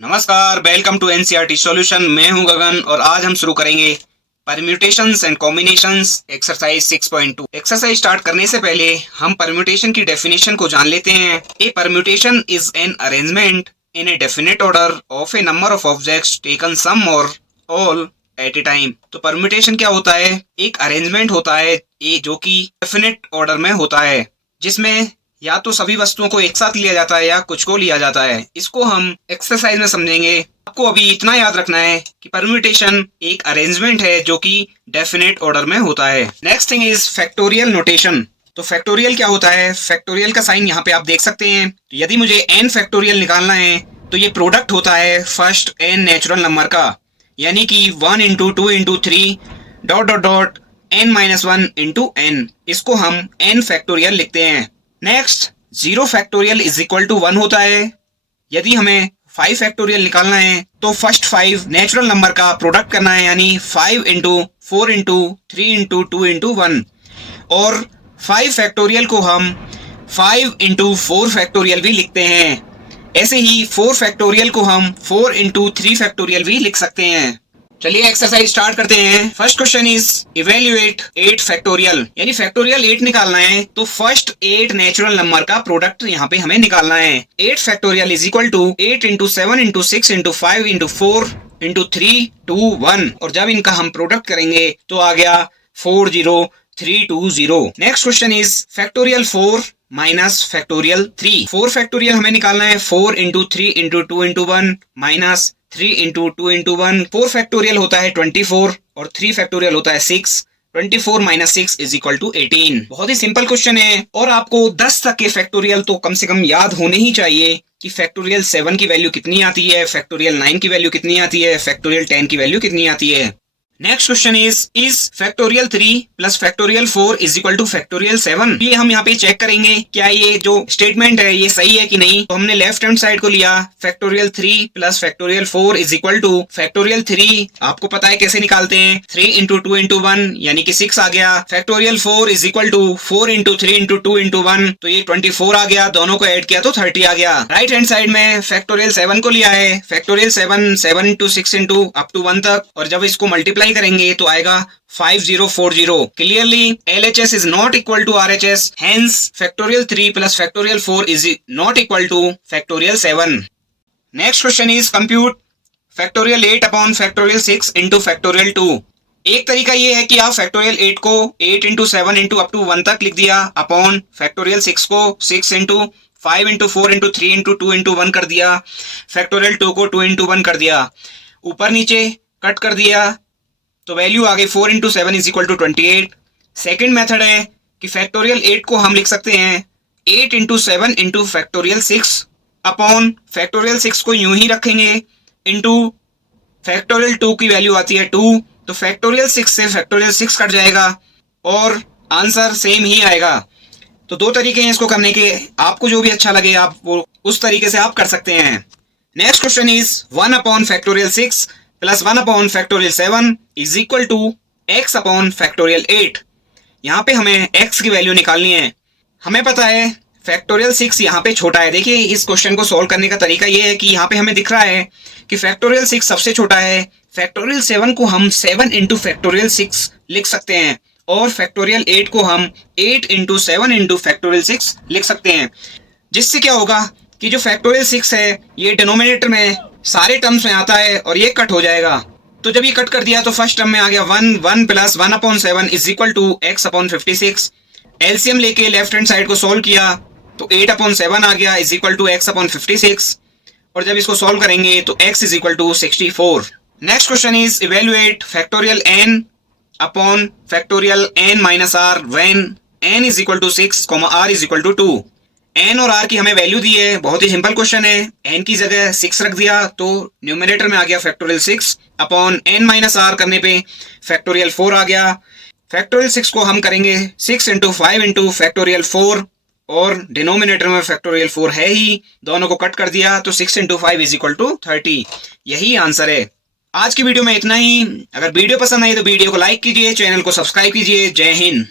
नमस्कार, welcome to NCERT solution. मैं हूं गगन और आज हम शुरू करेंगे permutations and combinations exercise 6.2। Exercise start करने से पहले हम परम्यूटेशन की डेफिनेशन को जान लेते हैं। A permutation is an arrangement in a definite order of a number of objects taken some और ऑल एट ए टाइम। तो परम्यूटेशन क्या होता है? एक अरेंजमेंट होता है जो कि डेफिनेट ऑर्डर में होता है, जिसमें या तो सभी वस्तुओं को एक साथ लिया जाता है या कुछ को लिया जाता है। इसको हम एक्सरसाइज में समझेंगे। आपको अभी इतना याद रखना है कि परम्यूटेशन एक अरेंजमेंट है जो कि डेफिनेट ऑर्डर में होता है। Next thing is factorial notation. तो फैक्टोरियल क्या होता है? फैक्टोरियल का साइन यहाँ पे आप देख सकते हैं। तो यदि मुझे n फैक्टोरियल निकालना है तो ये प्रोडक्ट होता है फर्स्ट n नेचुरल नंबर का, यानी कि 1 into 2 into 3 dot dot dot n-1 into n। इसको हम n फैक्टोरियल लिखते हैं। Next, 0 factorial is equal to 1 होता है। यदि हमें 5 फैक्टोरियल निकालना है तो फर्स्ट 5 नेचुरल नंबर का प्रोडक्ट करना है, यानी 5 इंटू 4 इंटू 3 इंटू 2 इंटू 1। और 5 फैक्टोरियल को हम 5 इंटू 4 फैक्टोरियल भी लिखते हैं। ऐसे ही 4 फैक्टोरियल को हम 4 इंटू 3 फैक्टोरियल भी लिख सकते हैं। चलिए एक्सरसाइज स्टार्ट करते हैं। First question is evaluate 8 factorial, यानी फैक्टोरियल 8 निकालना है तो फर्स्ट 8 नेचुरल नंबर का प्रोडक्ट यहाँ पे हमें निकालना है। 8 factorial is equal to 8 into 7 into 6 into 5 into 4 into 3 2 1। और जब इनका हम प्रोडक्ट करेंगे तो आ गया 40320। Next question is factorial 4 minus factorial 3। 4 factorial हमें निकालना है 4 into 3 into 2 into 1 minus 3 into 2 into 1। 4 factorial होता है 24 और 3 फैक्टोरियल होता है 6। 24 माइनस 6 इज इक्वल टू 18। बहुत ही सिंपल क्वेश्चन है और आपको 10 तक के फैक्टोरियल तो कम से कम याद होने ही चाहिए कि फैक्टोरियल 7 की वैल्यू कितनी आती है, फैक्टोरियल 9 की वैल्यू कितनी आती है, फैक्टोरियल 10 की वैल्यू कितनी आती है। Next question is factorial 3 plus factorial 4 is equal two factorial 7। ये हम यहाँ पे चेक करेंगे क्या ये जो स्टेटमेंट है ये सही है कि नहीं। तो हमने लेफ्ट हैंड साइड को लिया, factorial 3 plus factorial 4 is equal two factorial 3। आपको पता है कैसे निकालते हैं, 3 इंटू 2 इंटू 1 यानी कि 6 आ गया। Factorial 4 is equal to 4 into 3 into 2 into 1, तो ये 24 आ गया। दोनों को ऐड किया तो 30 आ गया। राइट हैंड साइड में फैक्टोरियल 7 को लिया है, factorial 7 into 6 into up to 1 तक, और जब इसको मल्टीप्लाई करेंगे तो आएगा 5040। Clearly LHS is not equal to RHS, hence factorial 3 plus factorial 4 is not equal to factorial 7. Next question is compute factorial 8 upon factorial 6 into factorial 2. एक तरीका ये है कि आप फैक्टोरियल 8 को 8 इंटू 7 इंटू अप टू 1 तक लिख दिया, अपॉन फैक्टोरियल 6 को 6 into 5 into 4 into 3 into 2 into 1 कर दिया, फैक्टोरियल 2 को 2 इंटू 1 कर दिया, ऊपर नीचे कट कर दिया तो वैल्यू आ गई 4 into 7 is equal to 28। Second method है कि फैक्टोरियल 8 को हम लिख सकते हैं 8 into 7 into factorial 6 upon factorial 6 को यूं ही रखेंगे इंटू फैक्टोरियल 2 की वैल्यू आती है 2, तो फैक्टोरियल 6 से फैक्टोरियल 6 कट जाएगा और आंसर सेम ही आएगा। तो दो तरीके हैं इसको करने के, आपको जो भी अच्छा लगे आप वो उस तरीके से आप कर सकते हैं। Next question is 1 upon factorial 6 plus 1 upon factorial 7 is equal to x upon factorial 8। यहाँ पे हमें x की वैल्यू निकालनी है। हमें पता है फैक्टोरियल 6 यहाँ पे छोटा है। देखिए इस क्वेश्चन को सॉल्व करने का तरीका ये है कि यहाँ पे हमें दिख रहा है कि फैक्टोरियल 6 सबसे छोटा है। फैक्टोरियल 7 को हम 7 इंटू फैक्टोरियल 6 लिख सकते हैं और फैक्टोरियल 8 को हम 8 इंटू 7 इंटू फैक्टोरियल 6 लिख सकते हैं, जिससे क्या होगा कि जो फैक्टोरियल 6 है ये डिनोमिनेटर में सारे टर्म्स में आता है और ये कट हो जाएगा। तो जब ये कट कर दिया तो फर्स्ट टर्म में आ गया 1 plus 1 upon 7 is equal to x upon 56। LCM लेके लेफ्ट हैंड साइड को सोल्व किया तो 8 अपॉन 7 आ गया is equal to x upon 56, और जब इसको सोल्व करेंगे तो x is equal to 64। Next question is evaluate factorial n upon factorial n minus r when n is equal to 6, r is equal to 2। n और r की हमें value दी है। बहुत ही सिंपल क्वेश्चन है। n की जगह 6 रख दिया तो न्यूमरेटर में आ गया factorial 6 upon n minus r करने पे फैक्टोरियल 4 आ गया। फैक्टोरियल 6 को हम करेंगे 6 इंटू 5 इंटू फैक्टोरियल 4 और डिनोमिनेटर में फैक्टोरियल 4 है ही, दोनों को कट कर दिया तो 6 इंटू 5 इज इक्वल टू 30। यही आंसर है। आज की वीडियो में इतना ही। अगर वीडियो पसंद आई तो वीडियो को लाइक कीजिए, चैनल को सब्सक्राइब कीजिए। जय हिंद।